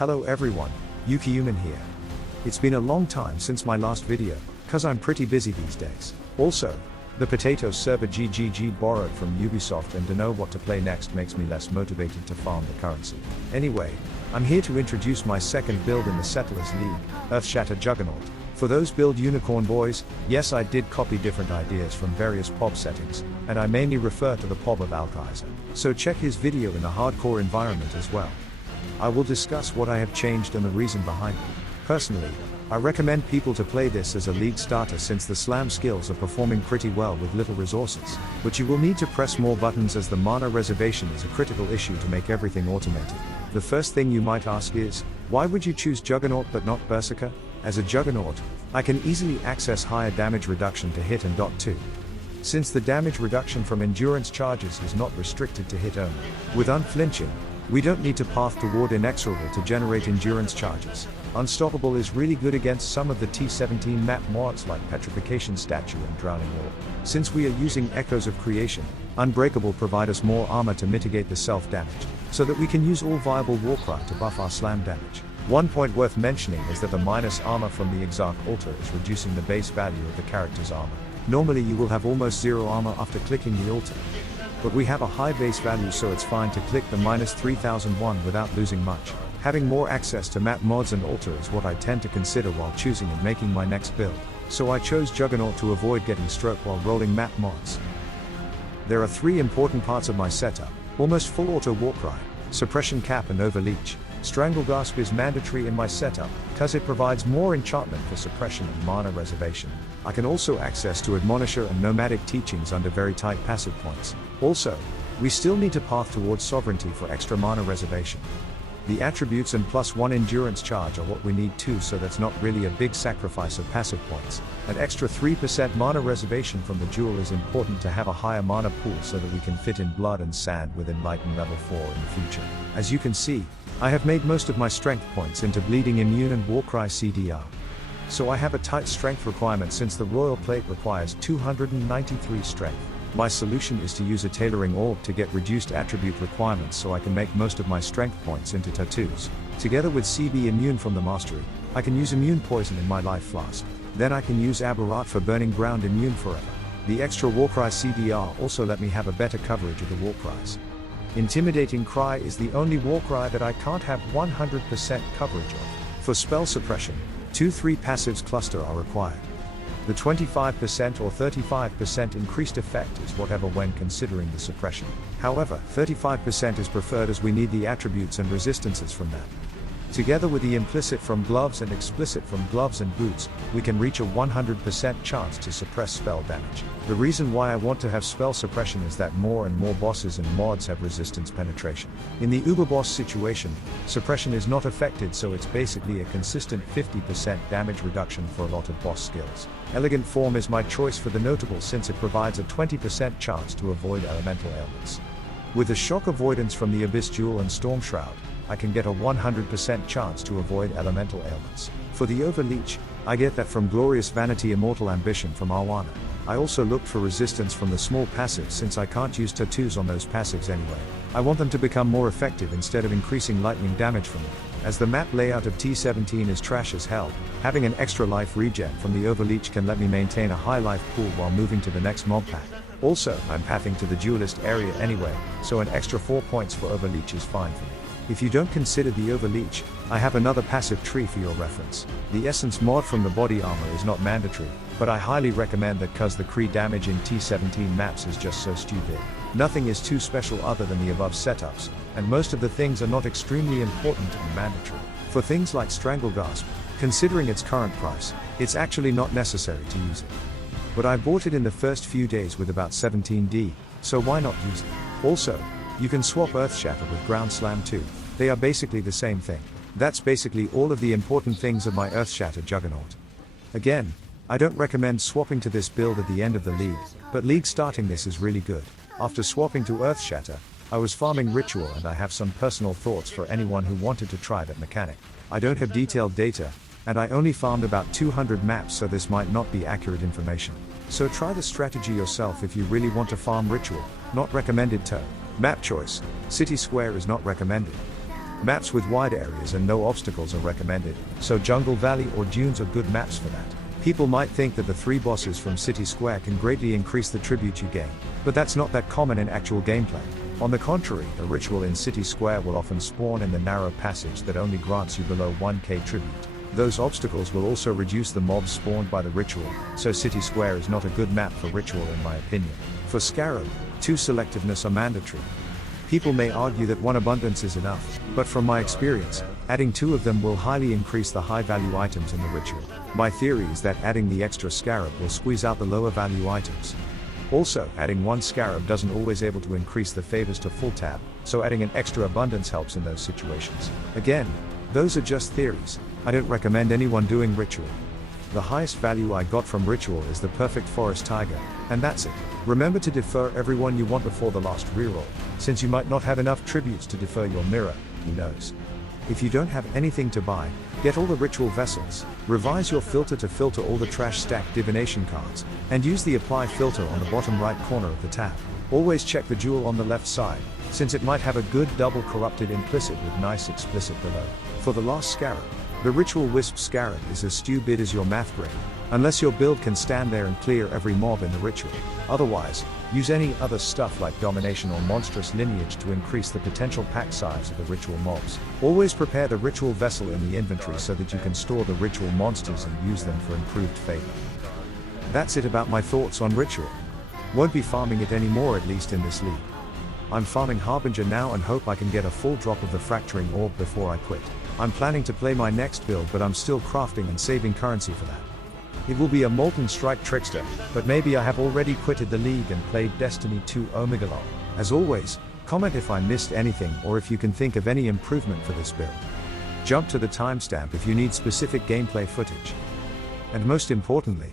Hello everyone, Yukihuman here. It's been a long time since my last video, cause I'm pretty busy these days. Also, the potato server GGG borrowed from Ubisoft and to know what to play next makes me less motivated to farm the currency. Anyway, I'm here to introduce my second build in the Settlers League, Earthshatter Juggernaut. For those build unicorn boys, yes, I did copy different ideas from various POB settings, and I mainly refer to the POB of Alkaiser, so check his video in the hardcore environment as well. I will discuss what I have changed and the reason behind it. Personally, I recommend people to play this as a league starter since the slam skills are performing pretty well with little resources, but you will need to press more buttons as the mana reservation is a critical issue to make everything automated. The first thing you might ask is, why would you choose Juggernaut but not Berserker? As a Juggernaut, I can easily access higher damage reduction to hit and dot 2. Since the damage reduction from endurance charges is not restricted to hit only. With unflinching, we don't need to path toward inexorable to generate endurance charges. Unstoppable is really good against some of the T17 map mods like Petrification Statue and Drowning Wall. Since we are using Echoes of Creation, Unbreakable provide us more armor to mitigate the self-damage, so that we can use all viable warcry to buff our slam damage. One point worth mentioning is that the minus armor from the Exarch altar is reducing the base value of the character's armor. Normally you will have almost zero armor after clicking the altar, but we have a high base value, so it's fine to click the minus 3001 without losing much. Having more access to map mods and altar is what I tend to consider while choosing and making my next build, so I chose Juggernaut to avoid getting stroke while rolling map mods. There are three important parts of my setup: almost full auto warcry, suppression cap and overleech. Stranglegrasp is mandatory in my setup, cause it provides more enchantment for suppression and mana reservation. I can also access to Admonisher and Nomadic teachings under very tight passive points. Also, we still need to path towards sovereignty for extra mana reservation. The attributes and +1 endurance charge are what we need too, so that's not really a big sacrifice of passive points. An extra 3% mana reservation from the jewel is important to have a higher mana pool so that we can fit in blood and sand with Enlightened level 4 in the future. As you can see, I have made most of my strength points into bleeding immune and warcry CDR. So I have a tight strength requirement since the royal plate requires 293 strength. My solution is to use a tailoring orb to get reduced attribute requirements so I can make most of my strength points into tattoos. Together with CB immune from the mastery, I can use immune poison in my life flask. Then I can use Aberrat for burning ground immune forever. The extra warcry CDR also let me have a better coverage of the warcries. Intimidating Cry is the only warcry that I can't have 100% coverage of. For spell suppression, 2-3 passives cluster are required. The 25% or 35% increased effect is whatever when considering the suppression. However, 35% is preferred as we need the attributes and resistances from that. Together with the implicit from gloves and explicit from gloves and boots, we can reach a 100% chance to suppress spell damage. The reason why I want to have spell suppression is that more and more bosses and mods have resistance penetration. In the uber boss situation, suppression is not affected, so it's basically a consistent 50% damage reduction for a lot of boss skills. Elegant Form is my choice for the notable since it provides a 20% chance to avoid elemental ailments. With the shock avoidance from the Abyss Jewel and Storm Shroud, I can get a 100% chance to avoid elemental ailments. For the Overleech, I get that from Glorious Vanity Immortal Ambition from Awana. I also looked for resistance from the small passives since I can't use tattoos on those passives anyway. I want them to become more effective instead of increasing lightning damage from them. As the map layout of T17 is trash as hell, having an extra life regen from the Overleech can let me maintain a high life pool while moving to the next mob pack. Also, I'm pathing to the duelist area anyway, so an extra 4 points for Overleech is fine for me. If you don't consider the Overleech, I have another passive tree for your reference. The Essence mod from the body armor is not mandatory, but I highly recommend that cause the Cree damage in T17 maps is just so stupid. Nothing is too special other than the above setups, and most of the things are not extremely important and mandatory. For things like Stranglegrasp, considering its current price, it's actually not necessary to use it. But I bought it in the first few days with about 17D, so why not use it? Also, you can swap Earthshatter with Ground Slam too. They are basically the same thing. That's basically all of the important things of my Earthshatter Juggernaut. Again, I don't recommend swapping to this build at the end of the league, but league starting this is really good. After swapping to Earthshatter, I was farming Ritual and I have some personal thoughts for anyone who wanted to try that mechanic. I don't have detailed data, and I only farmed about 200 maps, so this might not be accurate information. So try the strategy yourself if you really want to farm Ritual. Not recommended. Map choice: City Square is not recommended. Maps with wide areas and no obstacles are recommended, so Jungle Valley or Dunes are good maps for that. People might think that the 3 bosses from City Square can greatly increase the tribute you gain, but that's not that common in actual gameplay. On the contrary, a ritual in City Square will often spawn in the narrow passage that only grants you below 1k tribute. Those obstacles will also reduce the mobs spawned by the ritual, so City Square is not a good map for ritual in my opinion. For Scarab, 2 selectiveness are mandatory. People may argue that 1 abundance is enough, but from my experience, adding 2 of them will highly increase the high value items in the ritual. My theory is that adding the extra Scarab will squeeze out the lower value items. Also, adding 1 Scarab doesn't always able to increase the favors to full tab, so adding an extra abundance helps in those situations. Again, those are just theories. I don't recommend anyone doing ritual. The highest value I got from ritual is the perfect forest tiger, and that's it. Remember to defer everyone you want before the last reroll, since you might not have enough tributes to defer your mirror, who knows. If you don't have anything to buy, get all the ritual vessels, revise your filter to filter all the trash stacked divination cards, and use the apply filter on the bottom right corner of the tab. Always check the jewel on the left side, since it might have a good double corrupted implicit with nice explicit below. For the last Scarab, the Ritual Wisp Scarab is as stupid as your math grade, unless your build can stand there and clear every mob in the ritual. Otherwise, use any other stuff like Domination or Monstrous Lineage to increase the potential pack size of the ritual mobs. Always prepare the ritual vessel in the inventory so that you can store the ritual monsters and use them for improved favor. That's it about my thoughts on ritual. Won't be farming it anymore, at least in this league. I'm farming Harbinger now and hope I can get a full drop of the Fracturing Orb before I quit. I'm planning to play my next build, but I'm still crafting and saving currency for that. It will be a Molten Strike Trickster, but maybe I have already quitted the league and played Destiny 2 Omegalon. As always, comment if I missed anything or if you can think of any improvement for this build. Jump to the timestamp if you need specific gameplay footage. And most importantly,